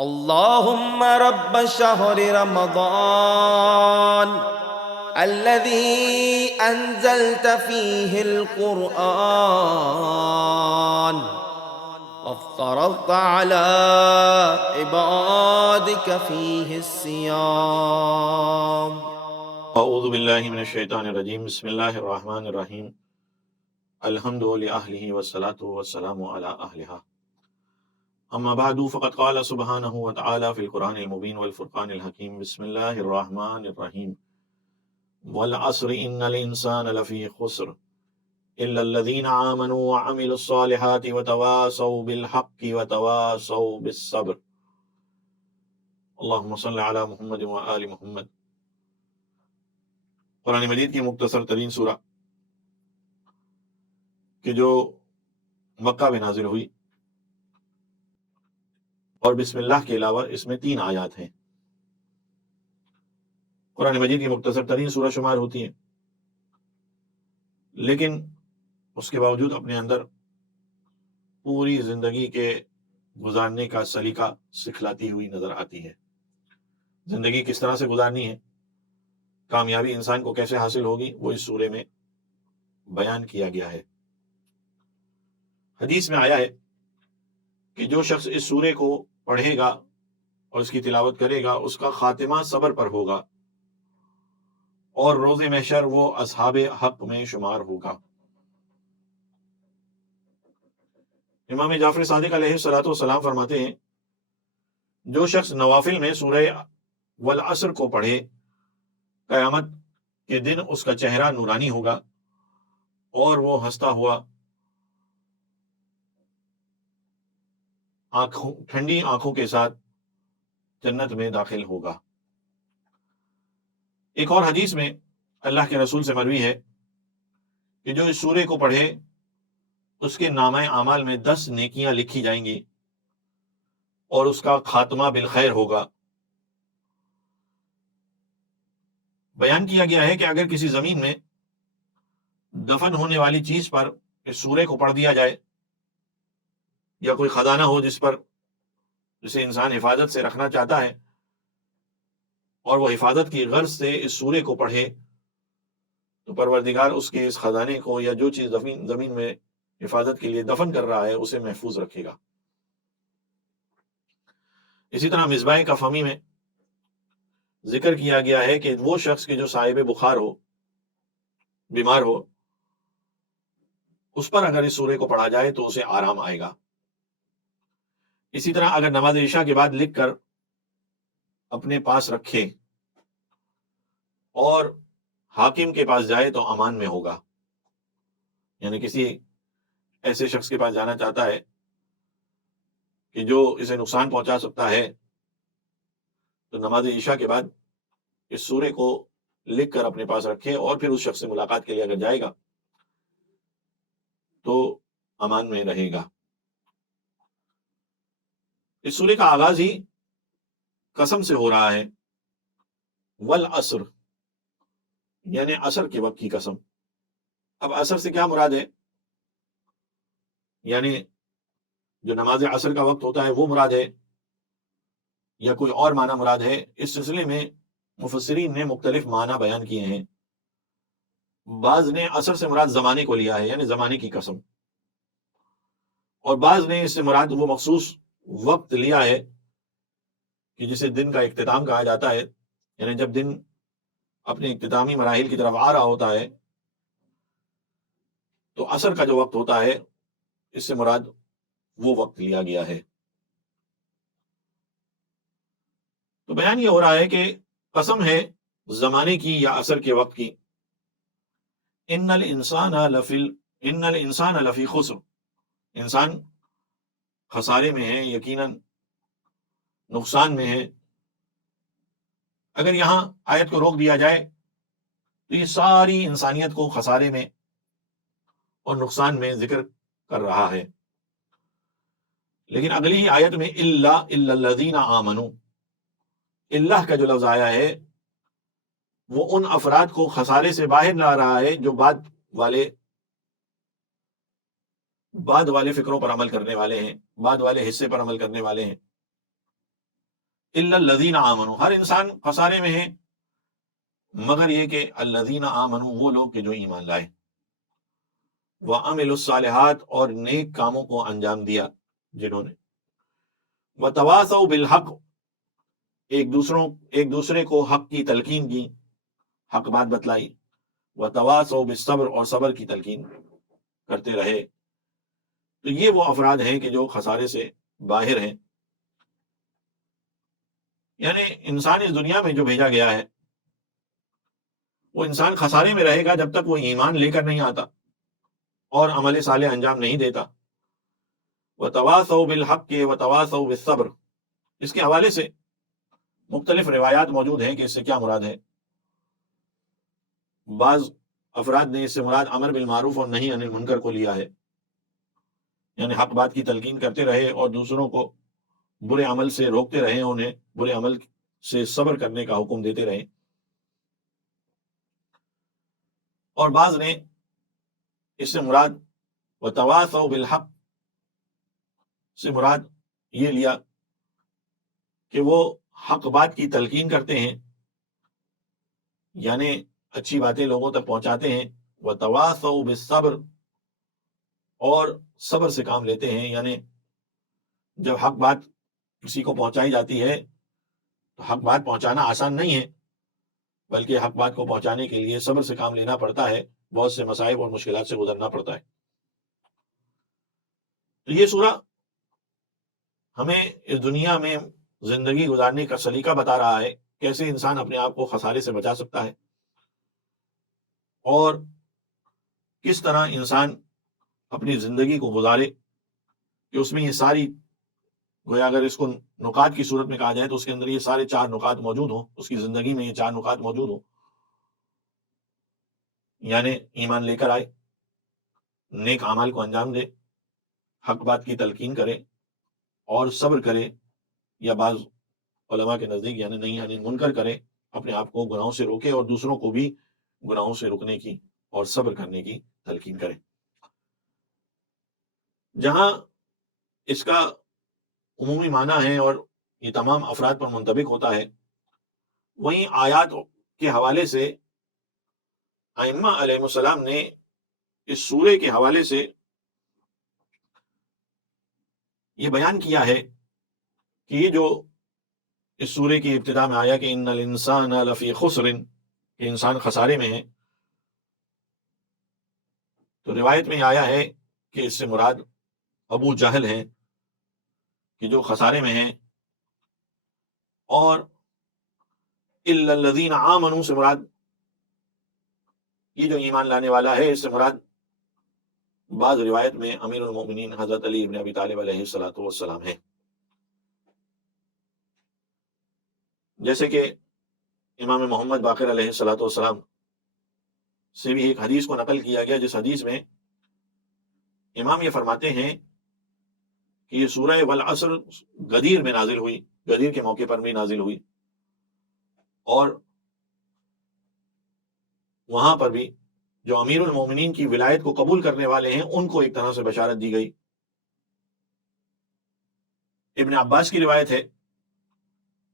اللهم رب شهر رمضان الذي أنزلت فيه القرآن وافترضت على عبادك فيه الصيام. اعوذ باللہ من الشیطان الرجیم، بسم اللہ الرحمن الرحیم، الحمد للہ والصلاۃ والسلام علی اہلہا، اما بعد فقد قال سبحانہ وتعالی فی القرآن المبین والفرقان الحکیم، بسم اللہ الرحمن الرحیم، والعصر ان الانسان لفی خسر الا الذین آمنوا وعملوا الصالحات وتواصوا بالحق وتواصوا بالصبر۔ اللہم صل علی محمد وآل محمد۔ قرآن مجید کی مختصر ترین سورہ کہ جو مکہ میں نازل ہوئی، اور بسم اللہ کے علاوہ اس میں 3 آیات ہیں۔ قرآن مجید کی مختصر ترین سورہ شمار ہوتی ہیں، لیکن اس کے باوجود اپنے اندر پوری زندگی کے گزارنے کا سلیقہ سکھلاتی ہوئی نظر آتی ہے۔ زندگی کس طرح سے گزارنی ہے، کامیابی انسان کو کیسے حاصل ہوگی، وہ اس سورے میں بیان کیا گیا ہے۔ حدیث میں آیا ہے کہ جو شخص اس سورے کو پڑھے گا اور اس کی تلاوت کرے گا، اس کا خاتمہ صبر پر ہوگا اور روز محشر وہ اصحاب حق میں شمار ہوگا۔ امام جعفر صادق علیہ الصلوۃ والسلام فرماتے ہیں، جو شخص نوافل میں سورہ والعصر کو پڑھے، قیامت کے دن اس کا چہرہ نورانی ہوگا اور وہ ہنستا ہوا ٹھنڈی آنکھوں کے ساتھ جنت میں داخل ہوگا۔ ایک اور حدیث میں اللہ کے رسول سے مروی ہے کہ جو اس سورے کو پڑھے اس کے نامہ اعمال میں 10 نیکیاں لکھی جائیں گی اور اس کا خاتمہ بالخیر ہوگا۔ بیان کیا گیا ہے کہ اگر کسی زمین میں دفن ہونے والی چیز پر اس سورے کو پڑھ دیا جائے، یا کوئی خزانہ ہو جسے انسان حفاظت سے رکھنا چاہتا ہے اور وہ حفاظت کی غرض سے اس سورے کو پڑھے، تو پروردگار اس کے اس خزانے کو یا جو چیز زمین میں حفاظت کے لیے دفن کر رہا ہے اسے محفوظ رکھے گا۔ اسی طرح مصباح کفہمی میں ذکر کیا گیا ہے کہ وہ شخص کے جو صاحب بخار ہو، بیمار ہو، اس پر اگر اس سورے کو پڑھا جائے تو اسے آرام آئے گا۔ اسی طرح اگر نماز عشاء کے بعد لکھ کر اپنے پاس رکھے اور حاکم کے پاس جائے تو امان میں ہوگا، یعنی کسی ایسے شخص کے پاس جانا چاہتا ہے کہ جو اسے نقصان پہنچا سکتا ہے، تو نماز عشاء کے بعد اس سورے کو لکھ کر اپنے پاس رکھے اور پھر اس شخص سے ملاقات کے لیے اگر جائے گا تو امان میں رہے گا۔ اس سورے کا آغاز ہی قسم سے ہو رہا ہے، والعصر، یعنی عصر کے وقت کی قسم۔ اب عصر سے کیا مراد ہے؟ یعنی جو نماز عصر کا وقت ہوتا ہے وہ مراد ہے یا کوئی اور معنی مراد ہے؟ اس سلسلے میں مفسرین نے مختلف معنی بیان کیے ہیں۔ بعض نے عصر سے مراد زمانے کو لیا ہے، یعنی زمانے کی قسم، اور بعض نے اس سے مراد وہ مخصوص وقت لیا ہے کہ جسے دن کا اختتام کہا جاتا ہے، یعنی جب دن اپنے اختتامی مراحل کی طرف آ رہا ہوتا ہے تو عصر کا جو وقت ہوتا ہے اس سے مراد وہ وقت لیا گیا ہے۔ تو بیان یہ ہو رہا ہے کہ قسم ہے زمانے کی یا عصر کے وقت کی۔ ان الانسان لفی خسر، انسان خسارے میں ہے، یقیناً نقصان میں ہے۔ اگر یہاں آیت کو روک دیا جائے تو یہ ساری انسانیت کو خسارے میں اور نقصان میں ذکر کر رہا ہے، لیکن اگلی آیت میں الا الذین آمنوا، اللہ کا جو لفظ آیا ہے وہ ان افراد کو خسارے سے باہر لا رہا ہے جو بعد والے فکروں پر عمل کرنے والے ہیں، بعد والے حصے پر عمل کرنے والے ہیں۔ الا الذین آمنوا، ہر انسان خسارے میں ہے مگر یہ کہ الذین آمنوا، وہ لوگ کہ جو ایمان لائے، وعملوا الصالحات، اور نیک کاموں کو انجام دیا جنہوں نے، وتواصوا بالحق، ایک دوسرے کو حق کی تلقین کی، حق بات بتلائی، وتواصوا بالصبر، اور صبر کی تلقین کرتے رہے۔ تو یہ وہ افراد ہیں کہ جو خسارے سے باہر ہیں۔ یعنی انسان اس دنیا میں جو بھیجا گیا ہے وہ انسان خسارے میں رہے گا جب تک وہ ایمان لے کر نہیں آتا اور عمل صالح انجام نہیں دیتا۔ وتواصوا بالحق وتواصوا بالصبر، اس کے حوالے سے مختلف روایات موجود ہیں کہ اس سے کیا مراد ہے۔ بعض افراد نے اس سے مراد امر بالمعروف اور نہی عن المنکر کو لیا ہے، یعنی حق بات کی تلقین کرتے رہے اور دوسروں کو برے عمل سے روکتے رہے، انہیں برے عمل سے صبر کرنے کا حکم دیتے رہے۔ اور بعض نے اس سے مراد وتواصوا بالحق سے مراد یہ لیا کہ وہ حق بات کی تلقین کرتے ہیں، یعنی اچھی باتیں لوگوں تک پہنچاتے ہیں، وتواصوا بالصبر، اور صبر سے کام لیتے ہیں، یعنی جب حق بات کسی کو پہنچائی جاتی ہے تو حق بات پہنچانا آسان نہیں ہے، بلکہ حق بات کو پہنچانے کے لیے صبر سے کام لینا پڑتا ہے، بہت سے مصائب اور مشکلات سے گزرنا پڑتا ہے۔ تو یہ سورہ ہمیں اس دنیا میں زندگی گزارنے کا سلیقہ بتا رہا ہے، کیسے انسان اپنے آپ کو خسارے سے بچا سکتا ہے، اور کس طرح انسان اپنی زندگی کو گزارے کہ اس میں یہ ساری، گویا اگر اس کو نکات کی صورت میں کہا جائے تو اس کے اندر یہ سارے 4 نکات موجود ہوں، اس کی زندگی میں یہ 4 نکات موجود ہوں، یعنی ایمان لے کر آئے، نیک اعمال کو انجام دے، حق بات کی تلقین کرے اور صبر کرے، یا بعض علماء کے نزدیک یعنی نہیں یعنی منکر کرے، اپنے آپ کو گناہوں سے روکے اور دوسروں کو بھی گناہوں سے رکنے کی اور صبر کرنے کی تلقین کرے۔ جہاں اس کا عمومی معنی ہے اور یہ تمام افراد پر منطبق ہوتا ہے، وہیں آیات کے حوالے سے ائمہ علیہ السلام نے اس سورے کے حوالے سے یہ بیان کیا ہے کہ یہ جو اس سورے کی ابتدا میں آیا کہ ان الانسان لفی خسر، کہ انسان خسارے میں ہے، تو روایت میں آیا ہے کہ اس سے مراد ابو جہل ہیں کہ جو خسارے میں ہیں، اور الا الذین آمنوا سے مراد یہ جو ایمان لانے والا ہے، اس سے مراد بعض روایت میں امیر المومنین حضرت علی بن ابی طالب علیہ الصلوۃ والسلام ہے۔ جیسے کہ امام محمد باقر علیہ الصلوۃ والسلام سے بھی ایک حدیث کو نقل کیا گیا، جس حدیث میں امام یہ فرماتے ہیں کہ یہ سورہ والعصر غدیر میں نازل ہوئی، غدیر کے موقع پر بھی نازل ہوئی، اور وہاں پر بھی جو امیر المومنین کی ولایت کو قبول کرنے والے ہیں ان کو ایک طرح سے بشارت دی گئی۔ ابن عباس کی روایت ہے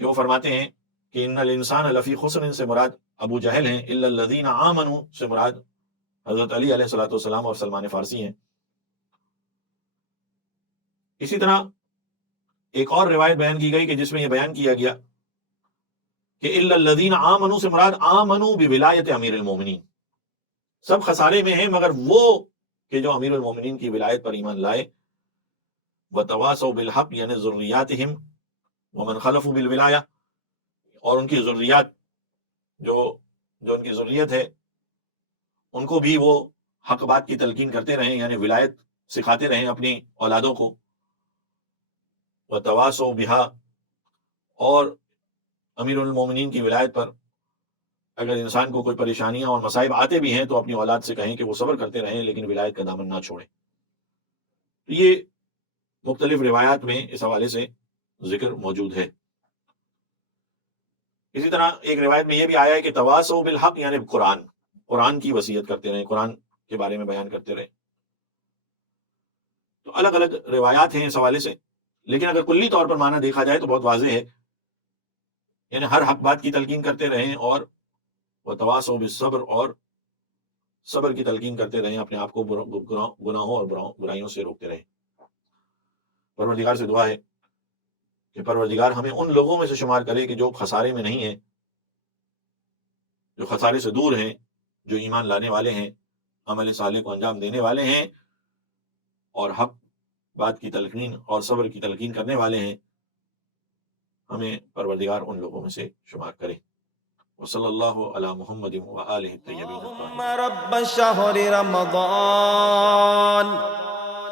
کہ وہ فرماتے ہیں کہ ان الانسان لفی خسر سے مراد ابو جہل ہیں، الا الذین آمنوا سے مراد حضرت علی علیہ الصلوۃ والسلام اور سلمان فارسی ہیں۔ اسی طرح ایک اور روایت بیان کی گئی کہ جس میں یہ بیان کیا گیا کہ الا الذین آمنوا سے مراد آمنوا بولایت امیر المومنین، سب خسارے میں ہیں مگر وہ کہ جو امیر المومنین کی ولایت پر ایمان لائے، وتواصوا بالحق یعنی ذریاتہم ومن خلفوا بالولایہ، اور ان کی ذریات جو ان کی ذریت ہے ان کو بھی وہ حق بات کی تلقین کرتے رہیں، یعنی ولایت سکھاتے رہیں اپنی اولادوں کو، وتواصوا بہا، اور امیر المومنین کی ولایت پر اگر انسان کو کوئی پریشانیاں اور مصائب آتے بھی ہیں تو اپنی اولاد سے کہیں کہ وہ صبر کرتے رہیں لیکن ولایت کا دامن نہ چھوڑیں۔ تو یہ مختلف روایات میں اس حوالے سے ذکر موجود ہے۔ اسی طرح ایک روایت میں یہ بھی آیا ہے کہ تواصوا بالحق یعنی قرآن کی وصیت کرتے رہیں، قرآن کے بارے میں بیان کرتے رہیں۔ تو الگ الگ روایات ہیں اس حوالے سے، لیکن اگر کلی طور پر معنی دیکھا جائے تو بہت واضح ہے یعنی ہر حق بات کی تلقین کرتے رہیں، اور وتواصوا بالصبر، اور صبر کی تلقین کرتے رہیں، اپنے آپ کو گناہوں اور برائیوں سے روکتے رہیں۔ پروردگار سے دعا ہے کہ پروردگار ہمیں ان لوگوں میں سے شمار کرے کہ جو خسارے میں نہیں ہیں، جو خسارے سے دور ہیں، جو ایمان لانے والے ہیں، عمل صالح کو انجام دینے والے ہیں، اور حق بات کی تلقین اور صبر کی تلقین کرنے والے ہیں۔ ہمیں پروردگار ان لوگوں میں سے شمار کرے۔ وصلی اللہ علی محمد وآلہ الطیبین اللهم الطاہرین۔ رب شهر رمضان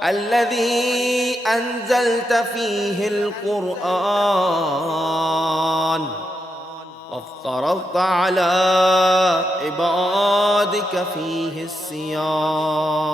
الذي أنزلت فيه القرآن وافترضت على عبادك فيه الصيام